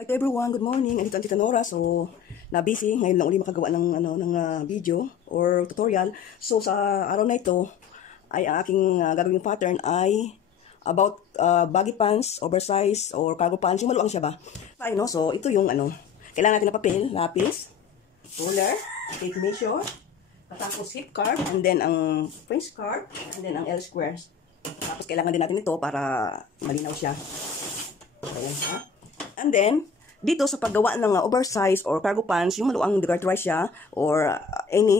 Hi to everyone, good morning. Andito ang Tita Nora. So, na-busy. Ngayon lang uli makagawa ng video or tutorial. So, sa araw na ito, ay ang aking gagawing pattern ay about baggy pants, oversize, or cargo pants. Yung maluang siya ba? Ay, no? So, ito yung kailangan natin na papel, lapis, ruler, tape measure, tapos hip card, and then ang French card, and then ang L squares. Tapos, kailangan din natin ito para malinaw siya. Ayan, ha? And then, dito sa paggawa ng oversize or cargo pants, yung maluang degartrise siya or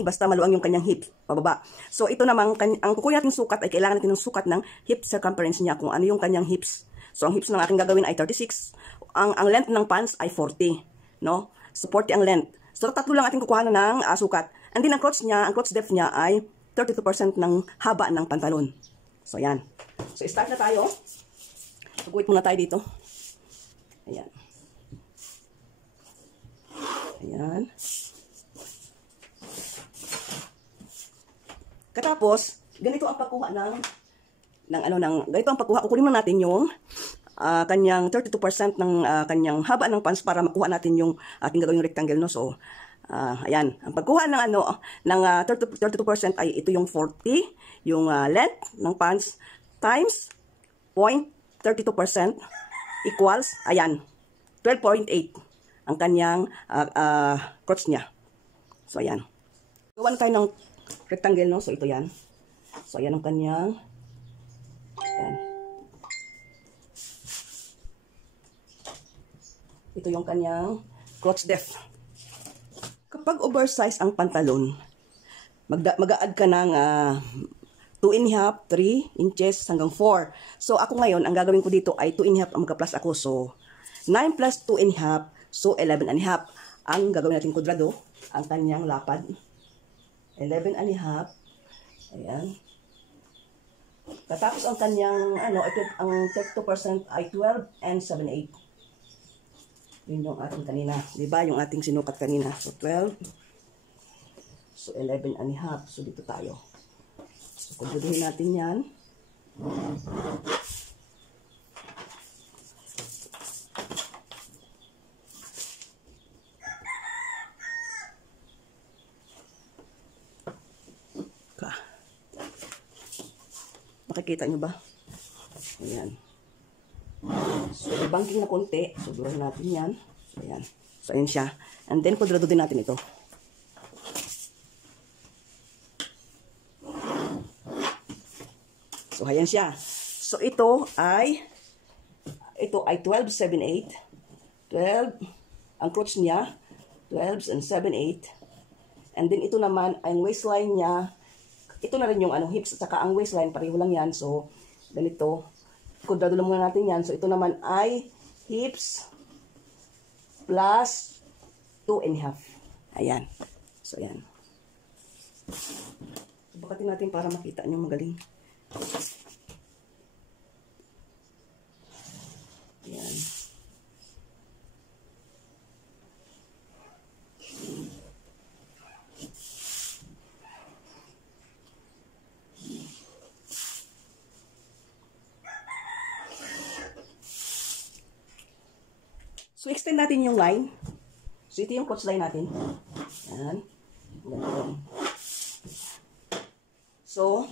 basta maluang yung kanyang hip pababa. So, ito namang, ang kukunin natin sukat ay kailangan natin ng sukat ng hip circumference niya kung ano yung kanyang hips. So, ang hips ng aking gagawin ay 36. Ang length ng pants ay 40. No? So, 40 ang length. So, tatlo lang ating kukuha ng sukat. And then, ang crotch depth niya ay 32% ng haba ng pantalon. So, yan. So, start na tayo. Pag-wait muna tayo dito. Ayan. Ayan. Katapos, ganito ang pagkuha ganito ang pagkuha. Kukunin mo natin yung kanyang 32% ng kanyang haba ng pants para makuha natin yung ating gagawing rectangle, no? So, ayan. Ang pagkuha ng 32% ay ito yung 40, yung length ng pants times 0.32% equals, ayan, 12.8 ang kanyang crotch niya. So, ayan. Gawa na tayo ng rectangle, no? So, ito yan. So, ayan ang kanyang, ayan. Ito yung kanyang crotch depth. Kapag oversize ang pantalon, mag-a-add ka ng 2.5, 3 inches hanggang 4. So, ako ngayon, ang gagawin ko dito ay 2.5 ang magka-plus ako. So, 9 plus 2.5, so 11.5. Ang gagawin natin kudrado, ang kanyang lapad. 11.5. Ayan. Katapos ang kanyang, ang 32% ay 12 and 7/8. Yun yung ating kanina. Diba? Yung ating sinukat kanina. So, 12. So, 11.5. So, dito tayo. So, kudraduhin natin yan. Makikita nyo ba? Ayan. So, ibangking na konti. So, durahin natin yan. So, ayan. So, ayan siya. And then, kudrado din natin ito. So, ayan siya. So, ito ay 12.78. 12. Ang crotch niya, 12 and 7/8. And then, ito naman, ang waistline niya, ito na rin yung hips at saka ang waistline, pareho lang yan. So, ganito. Kudrado lang muna natin yan. So, ito naman ay hips plus 2.5. Ayan. So, ayan. Bakatin natin para makita nyo magaling. Ayan. So, extend natin yung line. So, ito yung crotch line natin. Ayan. So,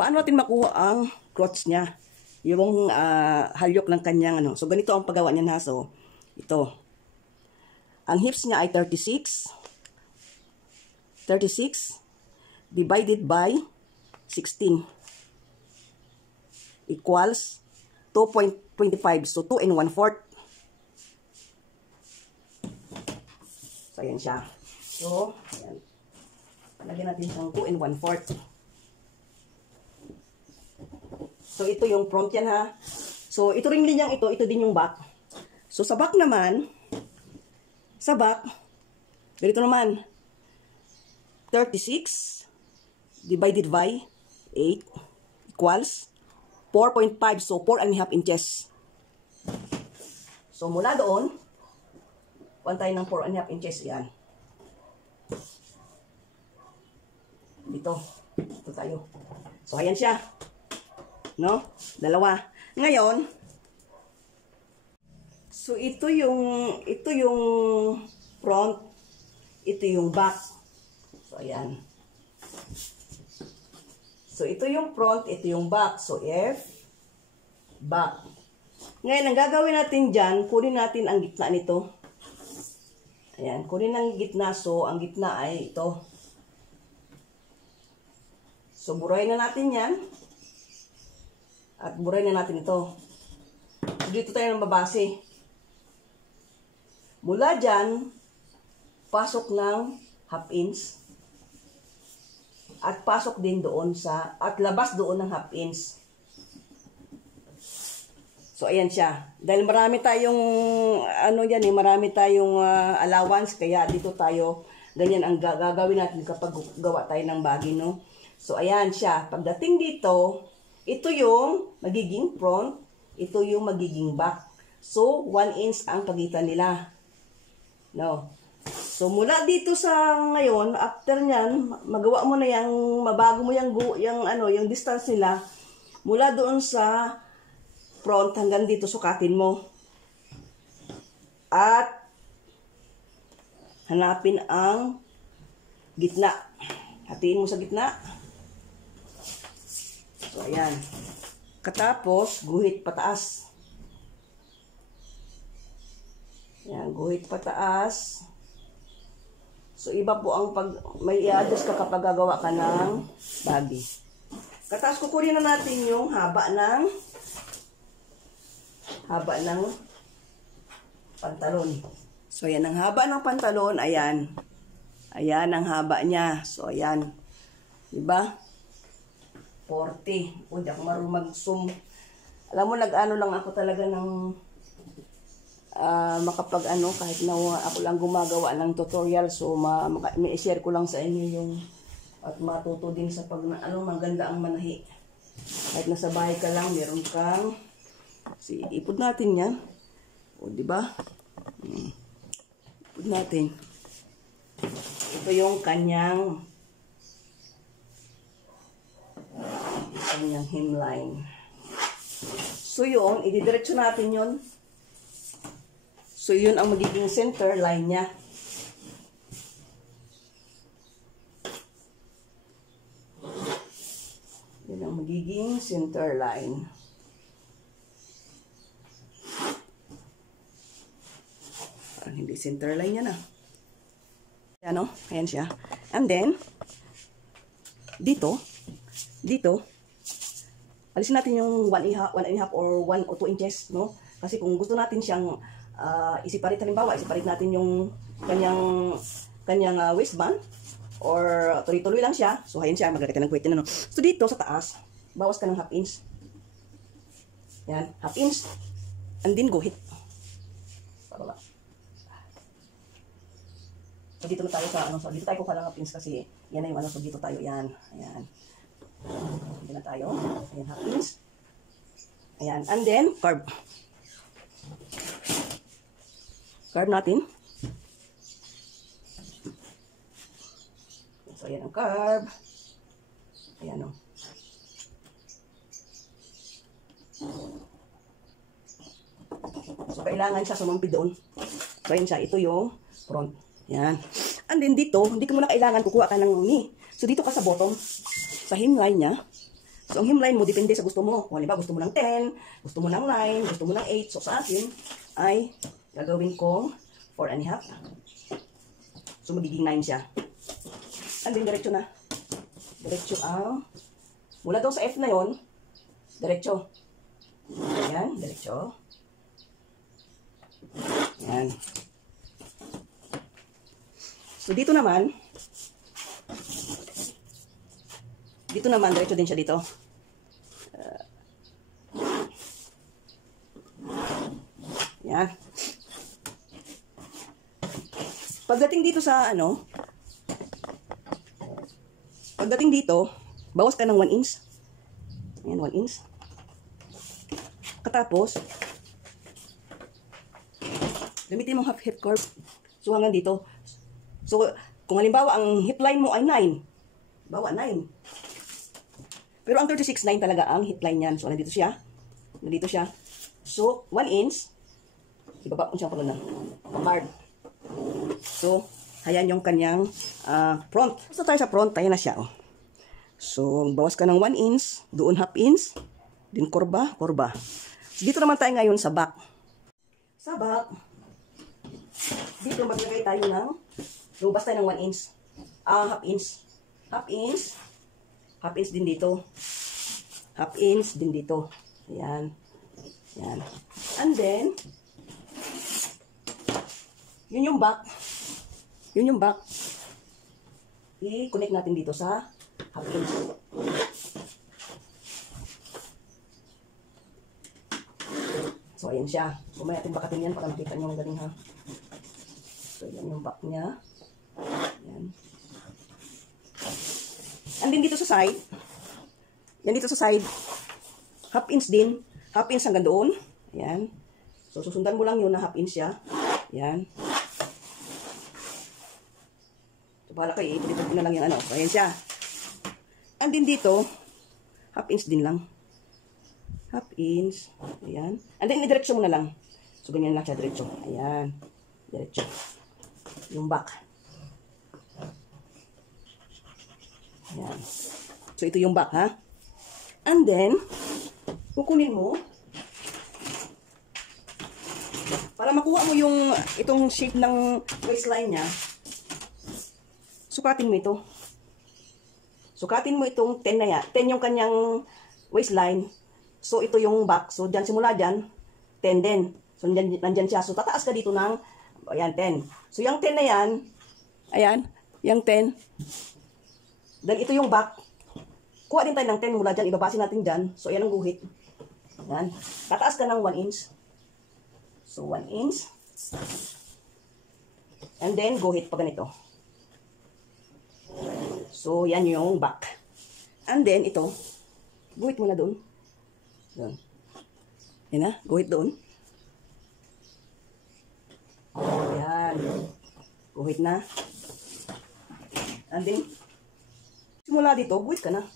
paano natin makuha ang crotch niya? Yung halyok ng kanyang So, ganito ang paggawa niya na. So, ito. Ang hips niya ay 36. 36 divided by 16 equals 2.25. So, 2 and 1/4. So, ayan siya. So, ayan. Lagyan natin siyang 2 and 1/4. So, ito yung front yan, ha. So, ito ring linyang ito din yung back. So, sa back naman, ganito naman, 36 divided by 8 equals 4.5. So, 4.5 inches. So, mula doon, tayo ng 4.5 inches. Yan. Dito tayo. So, ayan siya. No? Dalawa. Ngayon, So, ito yung front, ito yung back. So, ayan. So, ito yung front, ito yung back. So, F, back. Ngayon, ang gagawin natin dyan, kunin natin ang gitna nito. Ayan, kunin ang gitna. So, ang gitna ay ito. So, burahin na natin yan. At burahin na natin ito. So, dito tayo nang babase. Mula dyan, pasok ng half inch. At pasok din doon at labas doon ng half inch. So, ayan siya. Dahil marami tayong, marami tayong allowance, kaya dito tayo, ganyan ang gagawin natin kapag gawa tayo ng bagay, no? So, ayan siya. Pagdating dito, ito yung magiging front, ito yung magiging back. So, 1 inch ang pagitan nila. No? So, mula dito sa ngayon, after nyan, magawa mo na yung, mabago mo yung distance nila, mula doon sa front hanggang dito, sukatin mo. At, hanapin ang gitna. Hatiin mo sa gitna. So, ayan. Katapos, guhit pataas. Ayan, guhit pataas. So, iba po ang may i-adjust ka kapag gagawa ka ng bagay. Katapos, kukunin na natin yung haba ng pantalon. So, ayan ang haba ng pantalon. Ayan. Ayan ang haba niya. So, ayan. Diba? 40. O, di ako marunong mag-zoom. Alam mo, nag-ano lang ako talaga ng kahit na ako lang gumagawa ng tutorial. So, may-share ko lang sa inyo yung at matuto din sa maganda ang manahi. Kahit nasa bahay ka lang, meron kang ipod natin yan. O, diba? Ipod natin. Ito yung kanyang hemline. So, yun, ididiretso natin yun. So, yun ang magiging center line niya. Yun ang magiging center line. Parang hindi center line niya na. Ayan o, ayan siya. And then, dito, alisin natin yung 1 and a half or 1 or 2 inches, no? Kasi kung gusto natin siyang isiparit, halimbawa, isiparit natin yung kanyang waistband or tuloy-tuloy lang siya. So, ayan siya, maglagay ka ng weight na, no? So, dito sa taas, bawas ka ng half inch. Yan, half inch. And then, guhit. Pababa. So, dito na tayo sa, so, dito tayo kuha ng half inch kasi yan na yung so, dito tayo, yan. Ayan. Dito na tayo. Ayan, half inch. Ayan, and then, curve. Curve natin. So, ayan ang curve. Ayan o. So, kailangan siya sumampi doon. So, ayan siya. Ito yung front. Ayan. And then, dito, hindi ko muna kailangan kukuha ka ng knee. So, dito ka sa bottom. Sa hemline niya. So, ang hemline mo, depende sa gusto mo. Kung halimbawa, gusto mo ng 10, gusto mo ng 9, gusto mo ng 8. So, sa akin, ay gagawin kong 4 and a half. So, magiging 9 siya. And then, diretso na. Diretso ang, mula daw sa F na yon, diretso. Ayan, diretso. Ayan. So, dito naman, diretso din siya dito. Ayan. Pagdating dito sa pagdating dito, bawas ka ng 1 inch. Ayan, 1 inch. Katapos, gamitin mong half hip curve. So, hanggang dito. So, kung halimbawa, ang hip line mo ay 9. Bawa, 9. Pero ang 36, 9 talaga ang hip line yan. So, nandito siya. So, 1 inch. Ibaba ko siyang pala na. Card. So, ayan yung kanyang front. Basta tayo sa front, ayan na siya. Oh. So, bawas ka ng 1 inch, doon half inch, din kurba, kurba. So, dito naman tayo ngayon sa back. Sa back, dito maglagay tayo ng, lumabas tayo ng 1 inch. Half inch. Half inch. Half inch din dito. Half inch din dito. Ayan. Ayan. And then, yun yung back. Yun yung back. I-connect natin dito sa half inch. So, ayan siya. Mamaya natin bakatin yan para makita nyo ang galing ha. So, yan yung back niya. Ayan. And then dito sa side. Yan dito sa side. Half inch din. Half inch hanggang doon. Ayan. So, susundan mo lang yun na half inch siya. Ayan. Para kayo, ipilipot ko na lang yung ano. So, ayan siya. And then dito, half inch din lang. Half inch. Ayan. And then, idiretso mo na lang. So, ganyan lang siya, diretso. Ayan. Diretso. Yung back. Ayan. So, ito yung back, ha? And then, kukunin mo. Para makuha mo yung, itong shape ng waistline niya, sukatin mo ito. Sukatin mo itong 10 na yan. 10 yung kanyang waistline. So, ito yung back. So, dyan, simula dyan, 10 din. So, nandyan siya. So, tataas ka dito ng, ayan, 10. So, yung 10 na yan, ayan, yung 10. Then, ito yung back. Kuha din tayo ng 10 mula dyan. Ibabasin natin dyan. So, ayan ang guhit. Ayan. Tataas ka ng 1 inch. So, 1 inch. And then, guhit pa ganito. So, yan yung back. And then, ito, guhit mo na doon. Doon. Yan na, guhit doon. Yan. Guhit na. And then, simula dito, guhit ka na.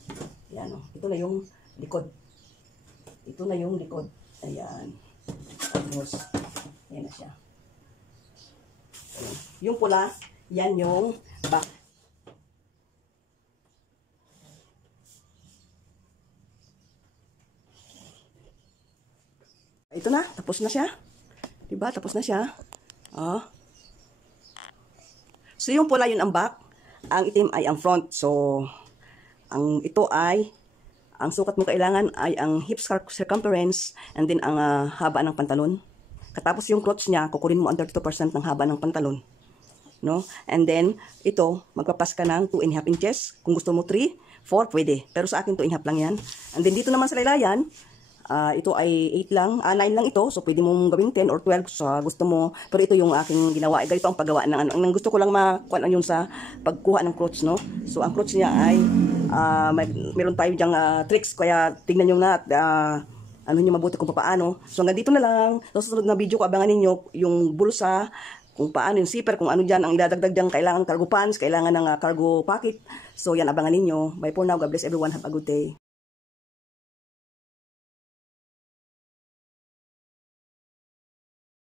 Yan o. Ito na yung likod. Ito na yung likod. Ayan. Tapos, ayan na siya. Ayan. Yung pula, yan yung back. Ito na, tapos na siya. Diba? Tapos na siya. Oh. So, yung pula yun ang back. Ang itim ay ang front. So, ito ay, ang sukat mo kailangan ay ang hip circumference and then ang haba ng pantalon. Katapos yung crotch niya, kukunin mo under 2% ng haba ng pantalon. No? And then, ito, magpapas ka ng 2.5 inches. Kung gusto mo 3, 4, pwede. Pero sa akin, 2.5 lang yan. And then, dito naman sa laylayan, ito ay 8 lang, 9 lang ito. So, pwede mong gawing 10 or 12 sa gusto mo. Pero ito yung aking ginawa. Ganito ang paggawa ng ano. Ang gusto ko lang makuha lang yun sa pagkuha ng crotch, no? So, ang crotch niya ay, meron tayo dyang tricks. Kaya, tingnan nyo na at, ano nyo mabuti kung paano. So, hanggang dito na lang. Sa susunod na video ko, abangan ninyo yung bulsa, kung paano yung zipper, kung ano dyan ang idadagdag dyan. Kailangan cargo pants, kailangan ng cargo pocket. So, yan, abangan ninyo. Bye for now. God bless everyone. Have a good day.